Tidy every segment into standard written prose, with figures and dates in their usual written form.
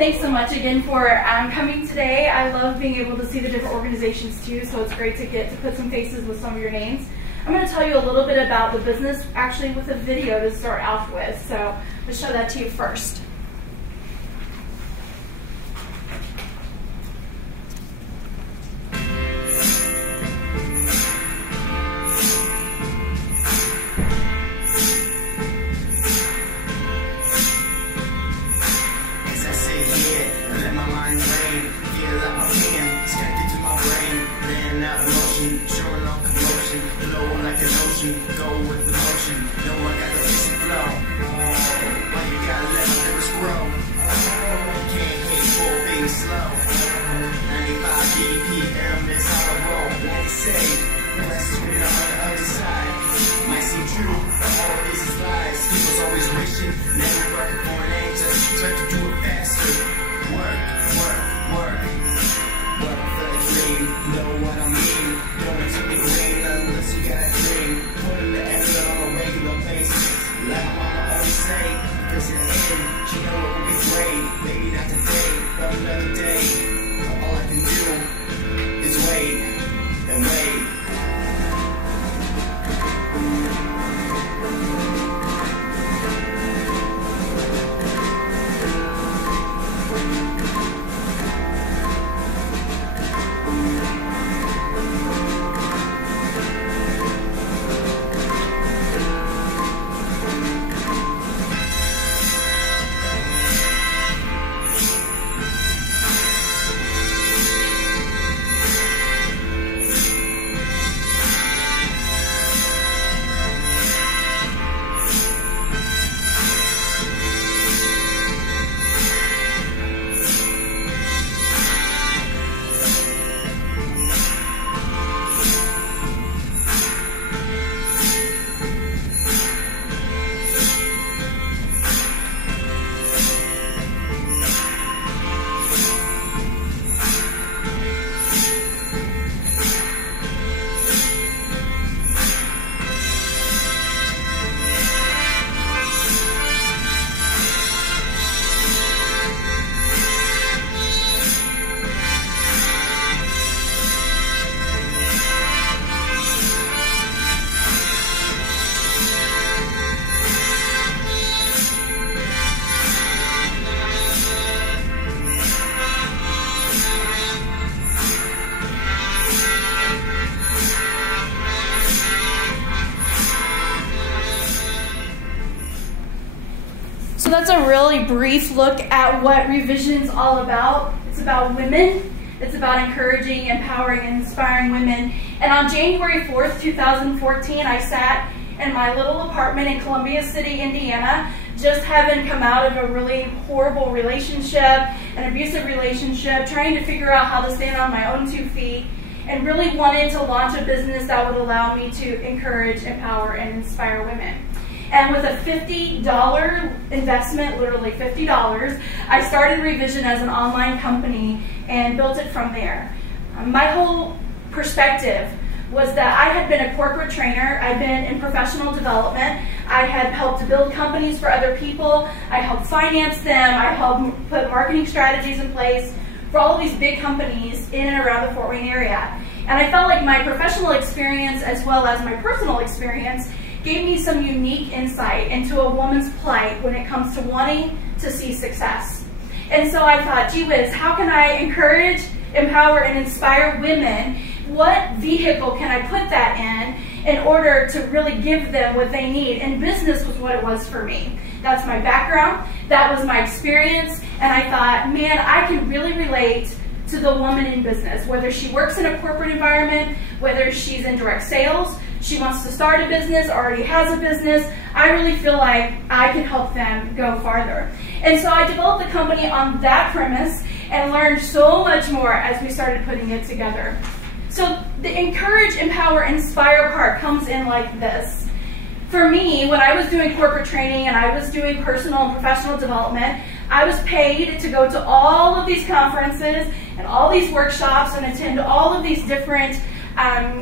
Thanks so much again for coming today. I love being able to see the different organizations too, so it's great to get to put some faces with some of your names. I'm going to tell you a little bit about the business, actually with a video to start off with, so let's show that to you first. Go with the motion, no one got the easy flow. Why you gotta let the lyrics grow? Can't hate for being slow. 95 BPM is how I roll. Like they say, the rest is written on the other side. Might seem true, but all this is lies. People's always wishing, never working for an angel. Try to do it faster. Work, work, work. Work for the dream, know what I mean. Don't until the green unless you got a dream. Putting the effort on a regular basis. Like my mama always say, because in the end, she know it will be great. Maybe not today, but another day. But all I can do is wait and wait. So that's a really brief look at what Revision's all about. It's about women. It's about encouraging, empowering, and inspiring women. And on January 4th, 2014, I sat in my little apartment in Columbia City, Indiana, just having come out of a really horrible relationship, an abusive relationship, trying to figure out how to stand on my own 2 feet, and really wanted to launch a business that would allow me to encourage, empower, and inspire women. And with a $50 investment, literally $50, I started Revision as an online company and built it from there. My whole perspective was that I had been a corporate trainer, I'd been in professional development, I had helped build companies for other people, I helped finance them, I helped put marketing strategies in place for all of these big companies in and around the Fort Wayne area. And I felt like my professional experience as well as my personal experience gave me some unique insight into a woman's plight when it comes to wanting to see success. And so I thought, gee whiz, how can I encourage, empower, and inspire women? What vehicle can I put that in order to really give them what they need? And business was what it was for me. That's my background, that was my experience, and I thought, man, I can really relate to the woman in business, whether she works in a corporate environment, whether she's in direct sales, she wants to start a business, already has a business. I really feel like I can help them go farther. And so I developed the company on that premise and learned so much more as we started putting it together. So the encourage, empower, inspire part comes in like this. For me, when I was doing corporate training and I was doing personal and professional development, I was paid to go to all of these conferences and all these workshops and attend all of these different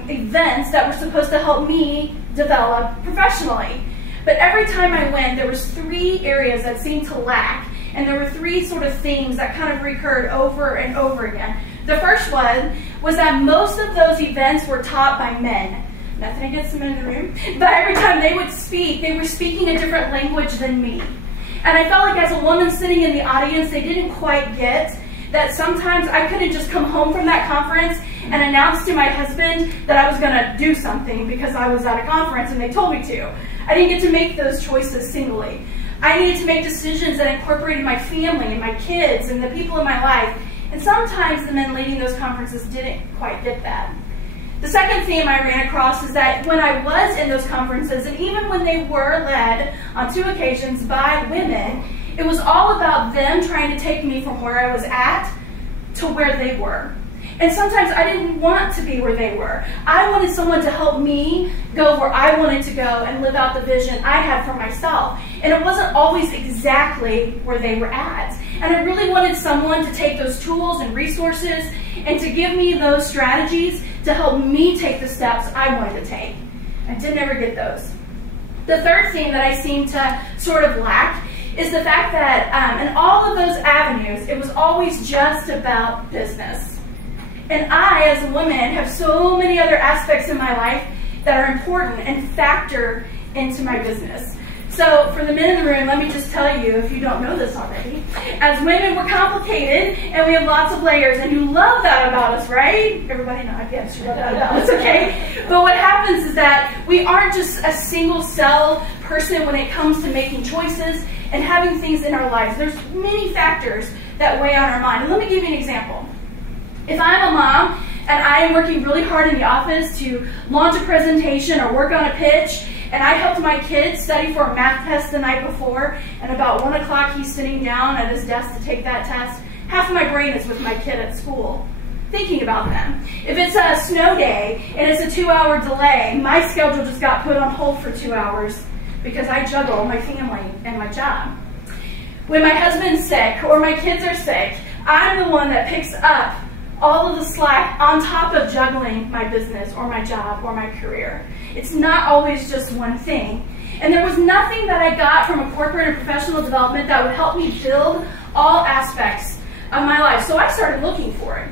events that were supposed to help me develop professionally. But every time I went, there was 3 areas that seemed to lack. and there were three sort of themes that kind of recurred over and over again. The first one was that most of those events were taught by men. Nothing against the men in the room, but every time they would speak, they were speaking a different language than me. And I felt like as a woman sitting in the audience, they didn't quite get that sometimes I couldn't just come home from that conference and announce to my husband that I was going to do something because I was at a conference and they told me to. I didn't get to make those choices singly. I needed to make decisions that incorporated my family and my kids and the people in my life. And sometimes the men leading those conferences didn't quite get that. The second theme I ran across is that when I was in those conferences, and even when they were led on 2 occasions by women, it was all about them trying to take me from where I was at to where they were. And sometimes I didn't want to be where they were. I wanted someone to help me go where I wanted to go and live out the vision I had for myself. And it wasn't always exactly where they were at. And I really wanted someone to take those tools and resources and to give me those strategies to help me take the steps I wanted to take. I did never get those. The third theme that I seemed to sort of lack is the fact that in all of those avenues, it was always just about business. And I, as a woman, have so many other aspects in my life that are important and factor into my business. So for the men in the room, let me just tell you, if you don't know this already, as women, we're complicated and we have lots of layers, and you love that about us, right? Everybody knows, yes, you love that about us, okay? But what happens is that we aren't just a single cell person when it comes to making choices and having things in our lives. There's many factors that weigh on our mind. And let me give you an example. If I'm a mom and I am working really hard in the office to launch a presentation or work on a pitch, and I helped my kid study for a math test the night before, and about 1 o'clock he's sitting down at his desk to take that test, half of my brain is with my kid at school, thinking about them. If it's a snow day and it's a 2-hour delay, my schedule just got put on hold for 2 hours because I juggle my family and my job. When my husband's sick or my kids are sick, I'm the one that picks up all of the slack on top of juggling my business or my job or my career. It's not always just one thing. And there was nothing that I got from a corporate or professional development that would help me build all aspects of my life. So I started looking for it.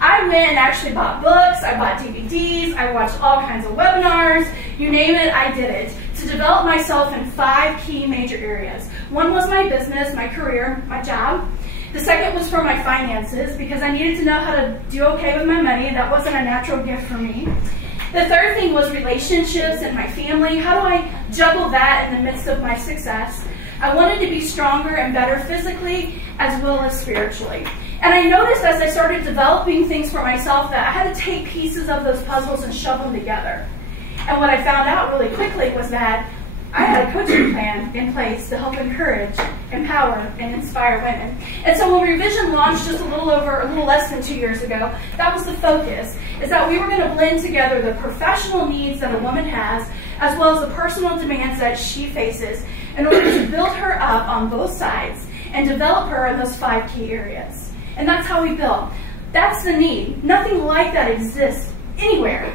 I went and actually bought books, I bought DVDs, I watched all kinds of webinars, you name it, I did it, to develop myself in 5 key major areas. One was my business, my career, my job. The second was for my finances, because I needed to know how to do okay with my money. That wasn't a natural gift for me. The third thing was relationships and my family. How do I juggle that in the midst of my success? I wanted to be stronger and better physically as well as spiritually. And I noticed as I started developing things for myself that I had to take pieces of those puzzles and shove them together. And what I found out really quickly was that I had a coaching plan in place to help encourage, empower, and inspire women. And so when Revision launched just a little less than 2 years ago, that was the focus, is that we were going to blend together the professional needs that a woman has, as well as the personal demands that she faces, in order to build her up on both sides and develop her in those 5 key areas. And that's how we build. That's the need. Nothing like that exists anywhere.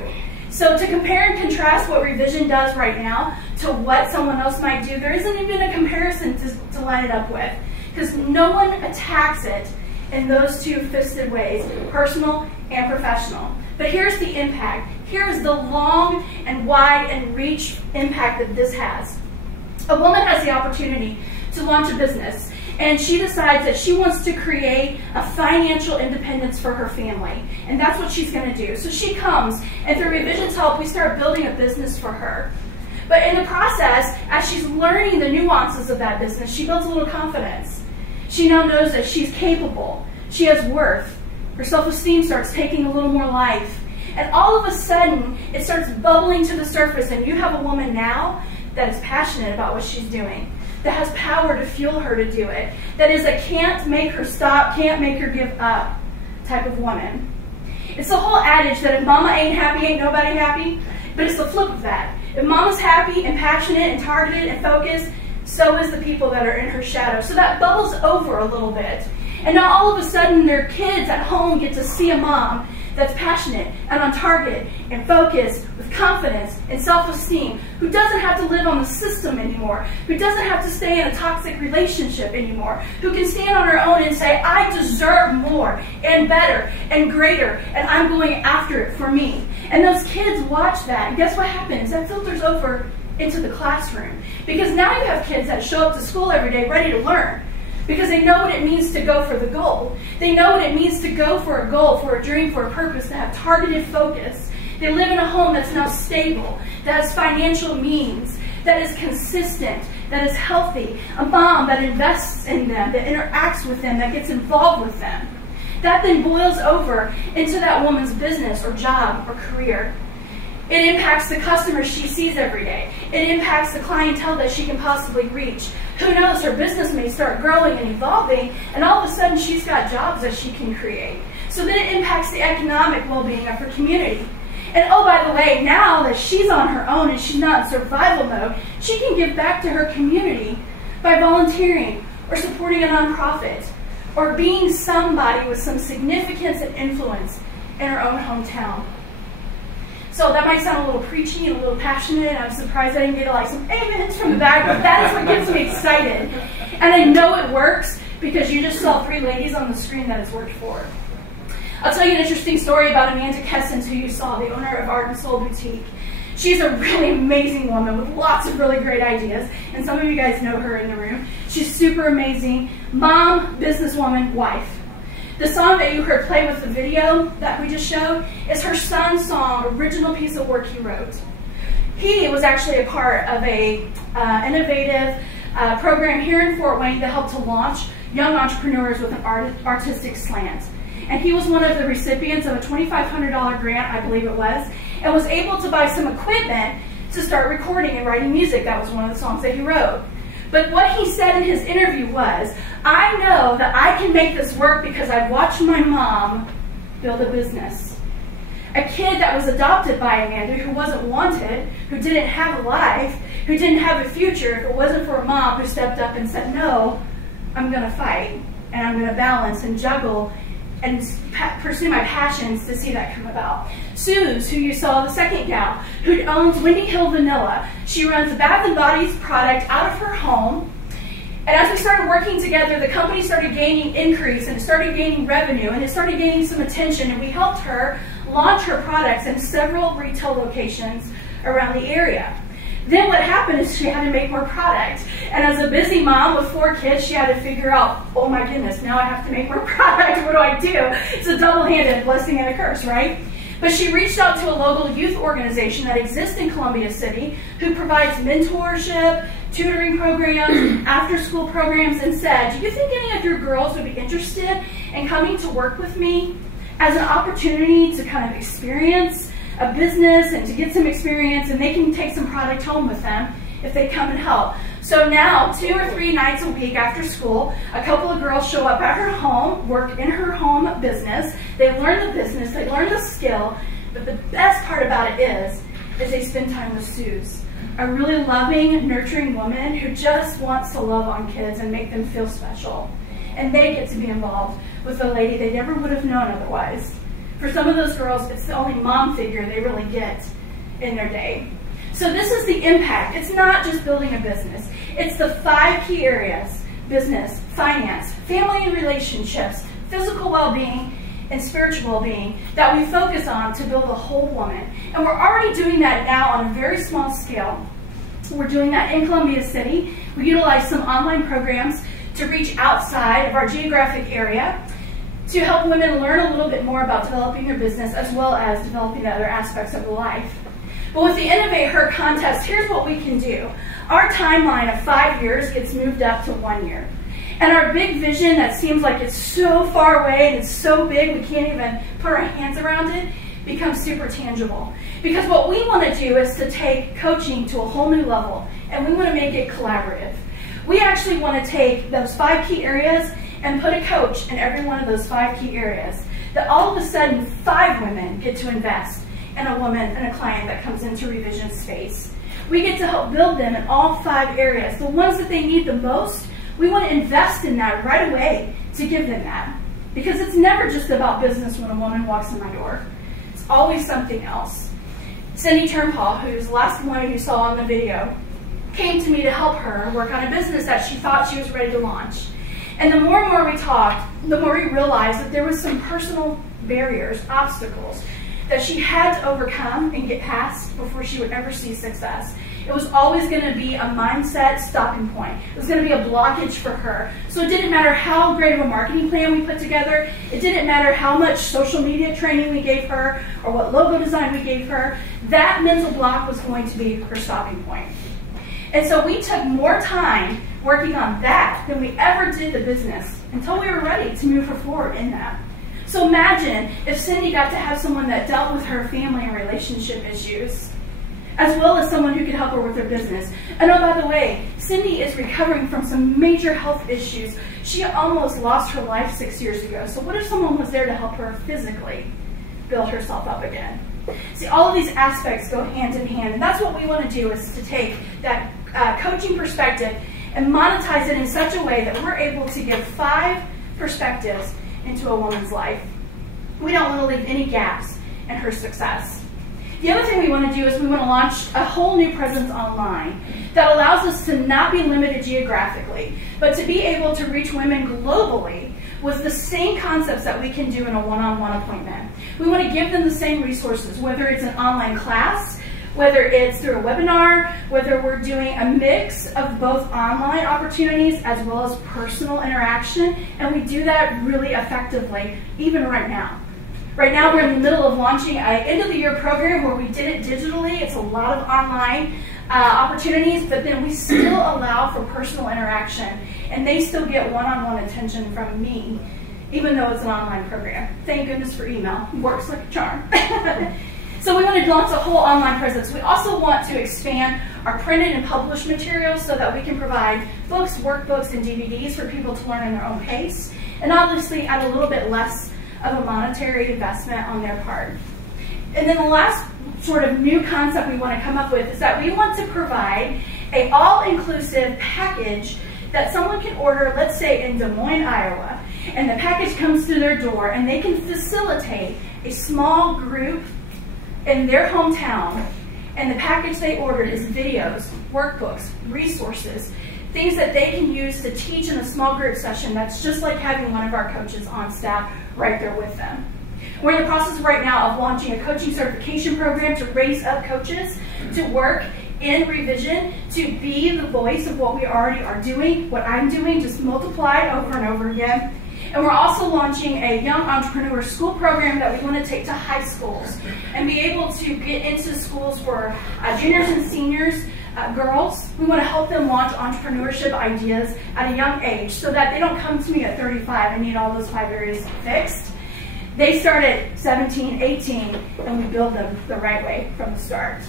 So to compare and contrast what Revision does right now to what someone else might do, there isn't even a comparison to line it up with, because no one attacks it in those 2 fisted ways, personal and professional. But here's the impact. Here's the long and wide and reach impact that this has. A woman has the opportunity to launch a business, and she decides that she wants to create a financial independence for her family. And that's what she's going to do. So she comes, and through Revision's help, we start building a business for her. But in the process, as she's learning the nuances of that business, she builds a little confidence. She now knows that she's capable. She has worth. Her self-esteem starts taking a little more life. And all of a sudden, it starts bubbling to the surface, and you have a woman now that is passionate about what she's doing, that has power to fuel her to do it, that is a can't make her stop, can't make her give up type of woman. It's the whole adage that if mama ain't happy, ain't nobody happy, but it's the flip of that. If mama's happy and passionate and targeted and focused, so is the people that are in her shadow. So that bubbles over a little bit. And now all of a sudden their kids at home get to see a mom that's passionate and on target and focused with confidence and self-esteem, who doesn't have to live on the system anymore, who doesn't have to stay in a toxic relationship anymore, who can stand on her own and say, I deserve more and better and greater, and I'm going after it for me. And those kids watch that, and guess what happens? That filters over into the classroom. Because now you have kids that show up to school every day ready to learn. Because they know what it means to go for the goal. They know what it means to go for a goal, for a dream, for a purpose, to have targeted focus. They live in a home that's now stable, that has financial means, that is consistent, that is healthy, a mom that invests in them, that interacts with them, that gets involved with them. That then boils over into that woman's business or job or career. It impacts the customers she sees every day. It impacts the clientele that she can possibly reach. Who knows, her business may start growing and evolving, and all of a sudden she's got jobs that she can create. So then it impacts the economic well-being of her community. And oh, by the way, now that she's on her own and she's not in survival mode, she can give back to her community by volunteering or supporting a nonprofit or being somebody with some significance and influence in her own hometown. So that might sound a little preachy and a little passionate. I'm surprised I didn't get like some amens from the back, but that is what gets me excited. And I know it works because you just saw 3 ladies on the screen that it's worked for. I'll tell you an interesting story about Amanda Kessens, who you saw, the owner of Art and Soul Boutique. She's a really amazing woman with lots of really great ideas, and some of you guys know her in the room. She's super amazing. Mom, businesswoman, wife. The song that you heard play with the video that we just showed is her son's song, original piece of work he wrote. He was actually a part of a innovative program here in Fort Wayne that helped to launch young entrepreneurs with an artistic slant. And he was one of the recipients of a $2,500 grant, I believe it was, and was able to buy some equipment to start recording and writing music. That was one of the songs that he wrote. But what he said in his interview was, I know that I can make this work because I've watched my mom build a business. A kid that was adopted by Amanda, who wasn't wanted, who didn't have a life, who didn't have a future if it wasn't for a mom who stepped up and said, no, I'm going to fight, and I'm going to balance and juggle and pursue my passions to see that come about. Suze, who you saw, the second gal, who owns Windy Hill Vanilla. She runs a Bath & Body's product out of her home. And as we started working together, the company started gaining increase, and it started gaining revenue, and it started gaining some attention, and we helped her launch her products in several retail locations around the area. Then what happened is she had to make more product. And as a busy mom with 4 kids, she had to figure out, oh my goodness, now I have to make more product. What do I do? It's a double-handed blessing and a curse, right? But she reached out to a local youth organization that exists in Columbia City who provides mentorship, tutoring programs, after-school programs, and said, do you think any of your girls would be interested in coming to work with me as an opportunity to kind of experience a business and to get some experience, and they can take some product home with them if they come and help. So now, 2 or 3 nights a week after school, a couple of girls show up at her home, work in her home business. They learn the business, they learn the skill, but the best part about it is they spend time with Suze, a really loving, nurturing woman who just wants to love on kids and make them feel special. And they get to be involved with a lady they never would have known otherwise. For some of those girls, it's the only mom figure they really get in their day. So this is the impact. It's not just building a business. It's the 5 key areas: business, finance, family and relationships, physical well-being, and spiritual well-being that we focus on to build a whole woman. And we're already doing that now on a very small scale. We're doing that in Columbia City. We utilize some online programs to reach outside of our geographic area to help women learn a little bit more about developing their business as well as developing the other aspects of their life. But with the InnovateHer contest, here's what we can do. Our timeline of 5 years gets moved up to 1 year. And our big vision that seems like it's so far away and it's so big we can't even put our hands around it becomes super tangible. Because what we want to do is to take coaching to a whole new level, and we want to make it collaborative. We actually want to take those 5 key areas and put a coach in every one of those 5 key areas. That all of a sudden 5 women get to invest in a woman and a client that comes into Revision space. We get to help build them in all 5 areas. The ones that they need the most, we want to invest in that right away to give them that. Because it's never just about business when a woman walks in my door. It's always something else. Cindy Turnpaugh, who's the last one you saw on the video, came to me to help her work on a business that she thought she was ready to launch. And the more and more we talked, the more we realized that there was some personal barriers, obstacles, that she had to overcome and get past before she would ever see success. It was always going to be a mindset stopping point. It was going to be a blockage for her. So it didn't matter how great of a marketing plan we put together. It didn't matter how much social media training we gave her or what logo design we gave her. That mental block was going to be her stopping point. And so we took more time working on that than we ever did the business until we were ready to move her forward in that. So imagine if Cindy got to have someone that dealt with her family and relationship issues, as well as someone who could help her with her business. And oh, by the way, Cindy is recovering from some major health issues. She almost lost her life 6 years ago. So what if someone was there to help her physically build herself up again? See, all of these aspects go hand in hand, and that's what we want to do, is to take that coaching perspective and monetize it in such a way that we're able to give 5 perspectives into a woman's life. We don't want to leave any gaps in her success. The other thing we want to do is we want to launch a whole new presence online that allows us to not be limited geographically, but to be able to reach women globally with the same concepts that we can do in a one-on-one appointment. We want to give them the same resources, whether it's an online class, whether it's through a webinar, whether we're doing a mix of both online opportunities as well as personal interaction, and we do that really effectively, even right now. Right now we're in the middle of launching an end-of-the-year program where we did it digitally. It's a lot of online opportunities, but then we still allow for personal interaction, and they still get one-on-one attention from me, even though it's an online program. Thank goodness for email. It works like a charm. So we want to launch a whole online presence. We also want to expand our printed and published materials so that we can provide books, workbooks, and DVDs for people to learn in their own pace, and obviously add a little bit less of a monetary investment on their part. And then the last sort of new concept we want to come up with is that we want to provide an all-inclusive package that someone can order, let's say in Des Moines, Iowa, and the package comes through their door and they can facilitate a small group in their hometown, and the package they ordered is videos, workbooks, resources, things that they can use to teach in a small group session that's just like having one of our coaches on staff right there with them. We're in the process right now of launching a coaching certification program to raise up coaches to work in revision, to be the voice of what we already are doing, what I'm doing, just multiplied over and over again. And we're also launching a young entrepreneur school program that we want to take to high schools and be able to get into schools for juniors and seniors, girls. We want to help them launch entrepreneurship ideas at a young age so that they don't come to me at 35 and need all those 5 areas fixed. They start at 17, 18, and we build them the right way from the start.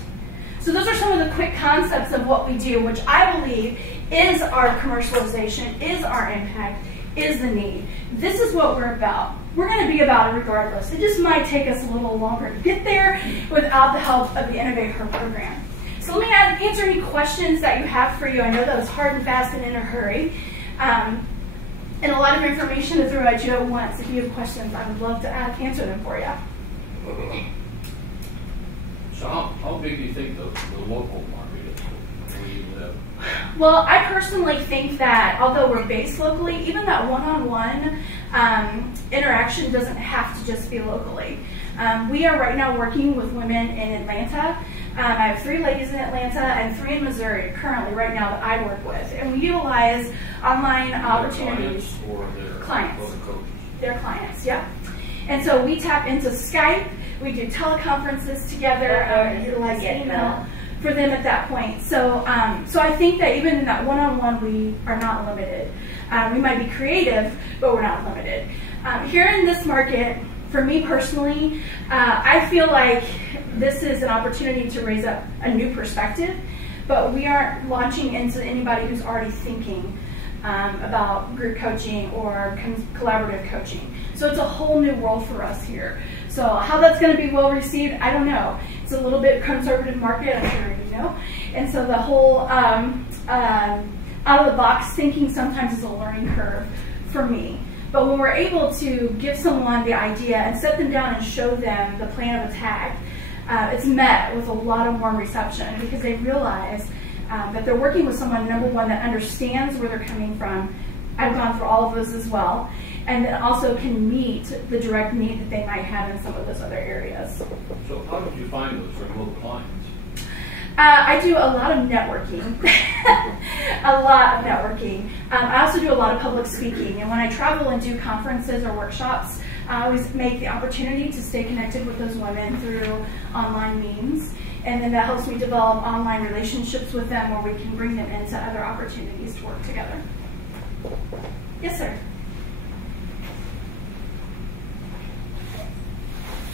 So those are some of the quick concepts of what we do, which I believe is our commercialization, is our impact, is the need. This is what we're about. We're going to be about it regardless. It just might take us a little longer to get there without the help of the InnovateHer program. So let me answer any questions that you have for you. I know that was hard and fast and in a hurry. And a lot of information to throw at you at once. If you have questions, I would love to answer them for you. So how big do you think the local market is where you live? Well, I personally think that although we're based locally, even that one-on-one interaction doesn't have to just be locally. We are right now working with women in Atlanta. I have 3 ladies in Atlanta and 3 in Missouri currently right now that I work with. And we utilize online opportunities. Clients. They're clients, yeah. And so we tap into Skype. We do teleconferences together, utilize email for them at that point. So, so I think that even in that one-on-one, we are not limited. We might be creative, but we're not limited. Here in this market, for me personally, I feel like this is an opportunity to raise up a new perspective, but we aren't launching into anybody who's already thinking about group coaching or collaborative coaching. So it's a whole new world for us here. So how that's going to be well received, I don't know. It's a little bit conservative market, I'm sure you know. And so the whole out of the box thinking sometimes is a learning curve for me. But when we're able to give someone the idea and set them down and show them the plan of attack, it's met with a lot of warm reception because they realize that they're working with someone, number one, that understands where they're coming from. I've gone through all of those as well. And then also can meet the direct need that they might have in some of those other areas. So how did you find those remote clients? I do a lot of networking, a lot of networking. I also do a lot of public speaking, and when I travel and do conferences or workshops, I always make the opportunity to stay connected with those women through online means, and then that helps me develop online relationships with them where we can bring them into other opportunities to work together. Yes, sir.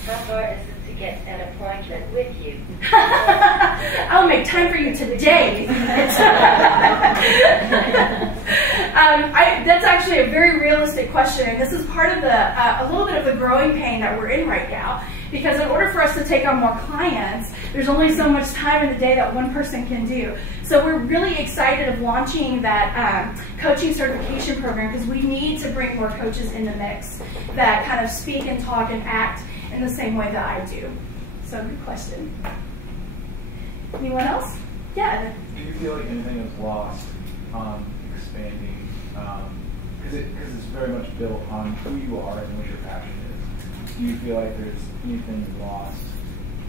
How hard is it to get an appointment with you? I'll make time for you today. That's actually a very realistic question. This is part of a little bit of the growing pain that we're in right now. Because in order for us to take on more clients, there's only so much time in the day that one person can do. So we're really excited of launching that coaching certification program because we need to bring more coaches in the mix that kind of speak and talk and act in the same way that I do. So good question. Anyone else? Yeah. Do you feel like anything is lost on expanding? Because it's very much built on who you are and what your passion is. Do you feel like there's anything lost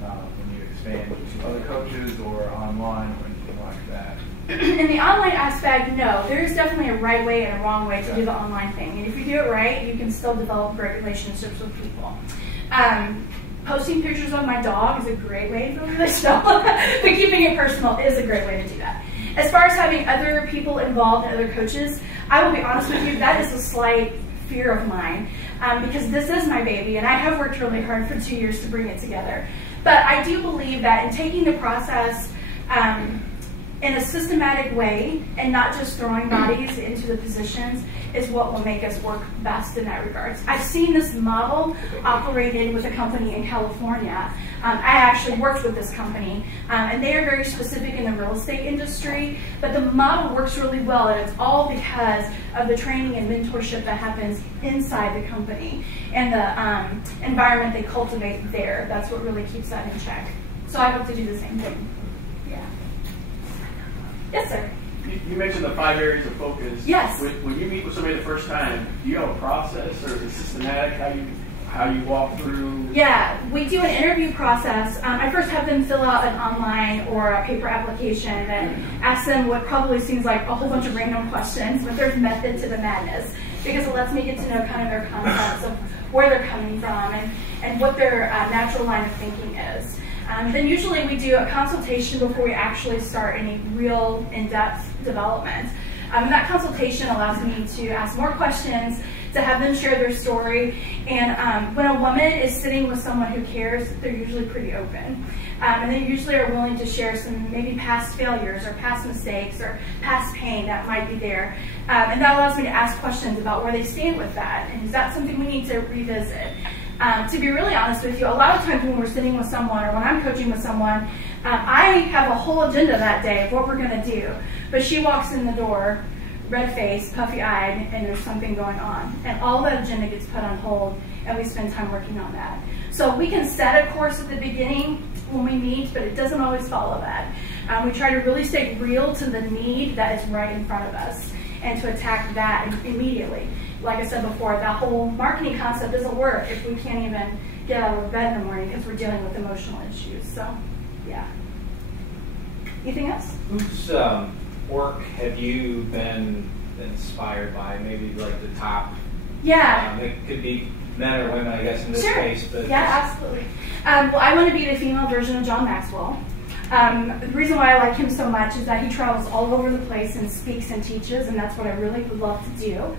when you expand to other coaches or online or anything like that? In the online aspect, no. There is definitely a right way and a wrong way to do the online thing. And if you do it right, you can still develop great relationships with people. Posting pictures of my dog is a great way to build relationships, but keeping it personal is a great way to do that. As far as having other people involved and other coaches, I will be honest with you, that is a slight fear of mine because this is my baby and I have worked really hard for 2 years to bring it together. But I do believe that in taking the process in a systematic way and not just throwing bodies into the positions is what will make us work best in that regards. I've seen this model operated with a company in California. I actually worked with this company, and they are very specific in the real estate industry, but the model works really well, and it's all because of the training and mentorship that happens inside the company and the environment they cultivate there. That's what really keeps that in check. So I hope to do the same thing. Yeah. Yes, sir. You mentioned the 5 areas of focus. Yes. When you meet with somebody the first time, do you have a process or is it systematic how you walk through? Yeah, we do an interview process. I first have them fill out an online or a paper application and ask them what probably seems like a whole bunch of random questions, but there's method to the madness because it lets me get to know kind of their concepts of where they're coming from and what their natural line of thinking is. Then usually we do a consultation before we actually start any real in-depth development. And that consultation allows me to ask more questions, to have them share their story. And when a woman is sitting with someone who cares, they're usually pretty open. And they usually are willing to share some maybe past failures or past mistakes or past pain that might be there. And that allows me to ask questions about where they stand with that. And is that something we need to revisit? To be really honest with you, a lot of times when we're sitting with someone or when I'm coaching with someone, I have a whole agenda that day of what we're going to do. But she walks in the door, red-faced, puffy-eyed, and there's something going on. And all that agenda gets put on hold, and we spend time working on that. So we can set a course at the beginning when we meet, but it doesn't always follow that. We try to really stay real to the need that is right in front of us and to attack that immediately. Like I said before, that whole marketing concept doesn't work if we can't even get out of bed in the morning because we're dealing with emotional issues. So, yeah. Anything else? Whose work have you been inspired by? Maybe like the top? Yeah. It could be men or women, I guess, in this Sure. case. But yeah, absolutely. Well, I want to be the female version of John Maxwell. The reason why I like him so much is that he travels all over the place and speaks and teaches, and that's what I really would love to do.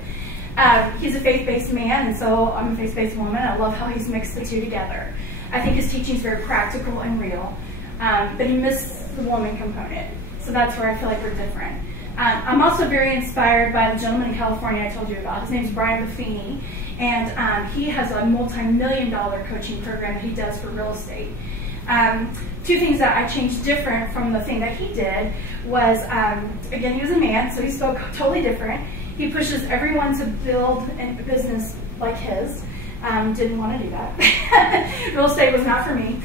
He's a faith-based man, and so I'm a faith-based woman. I love how he's mixed the two together. I think his teaching is very practical and real, but he missed the woman component, so that's where I feel like we're different. I'm also very inspired by the gentleman in California I told you about. His name is Brian Buffini, and he has a multi-million-dollar coaching program that he does for real estate. Two things that I changed different from the thing that he did was, again, he was a man, so he spoke totally different. He pushes everyone to build a business like his. Didn't want to do that. Real estate was not for me.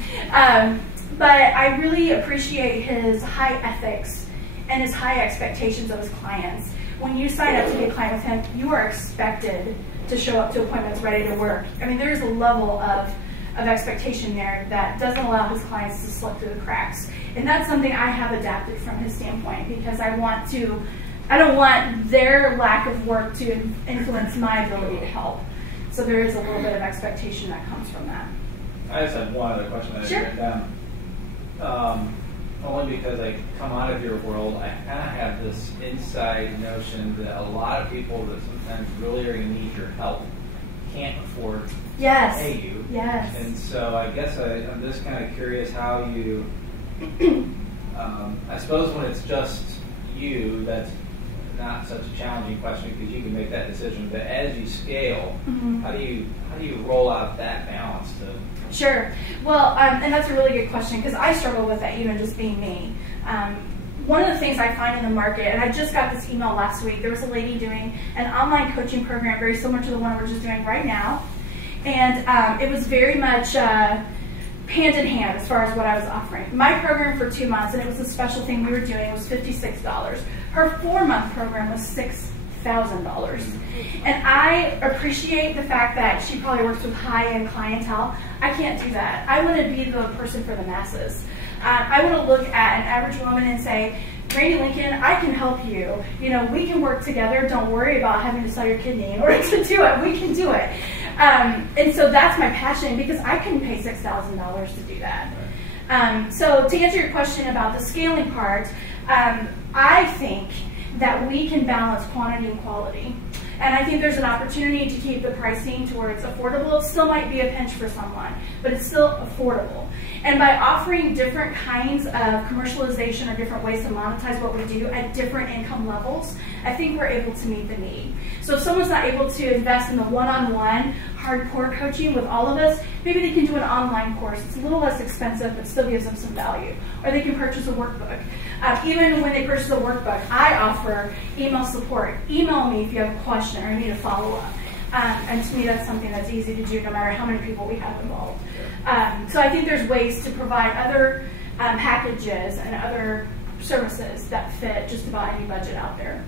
But I really appreciate his high ethics and his high expectations of his clients. When you sign up to be a client with him, you are expected to show up to appointments ready to work. I mean, there's a level of expectation there that doesn't allow his clients to slip through the cracks. And that's something I have adapted from his standpoint, because I don't want their lack of work to influence my ability to help. So there is a little bit of expectation that comes from that. I just have one other question that I wrote down. Only because I come out of your world, I kind of have this inside notion that a lot of people that sometimes really are going to need your help can't afford to pay you. Yes. And so I guess I'm just kind of curious how you, I suppose when it's just you, that's not such a challenging question because you can make that decision. But as you scale, how do you roll out that balance to? Sure. Well, and that's a really good question, because I struggle with that, even just being me. One of the things I find in the market, and I just got this email last week, there was a lady doing an online coaching program very similar to the one we're just doing right now. And it was very much hand in hand as far as what I was offering. My program for 2 months, and it was a special thing we were doing, was $56. Her 4-month program was $6,000. And I appreciate the fact that she probably works with high-end clientele. I can't do that. I want to be the person for the masses. I want to look at an average woman and say, Randy Lincoln, I can help you. You know, we can work together. Don't worry about having to sell your kidney in order to do it. We can do it. And so that's my passion, because I couldn't pay $6,000 to do that. So to answer your question about the scaling part, I think that we can balance quantity and quality. And I think there's an opportunity to keep the pricing towards affordable. It still might be a pinch for someone, but it's still affordable. And by offering different kinds of commercialization or different ways to monetize what we do at different income levels, I think we're able to meet the need. So if someone's not able to invest in the one-on-one hardcore coaching with all of us, maybe they can do an online course. It's a little less expensive, but still gives them some value. Or they can purchase a workbook. Even when they purchase a workbook, I offer email support. Email me if you have a question or need a follow-up. And to me, that's something that's easy to do no matter how many people we have involved. So I think there's ways to provide other packages and other services that fit just about any budget out there.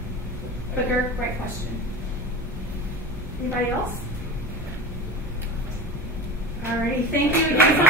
But great question. Anybody else? Alrighty, thank you again.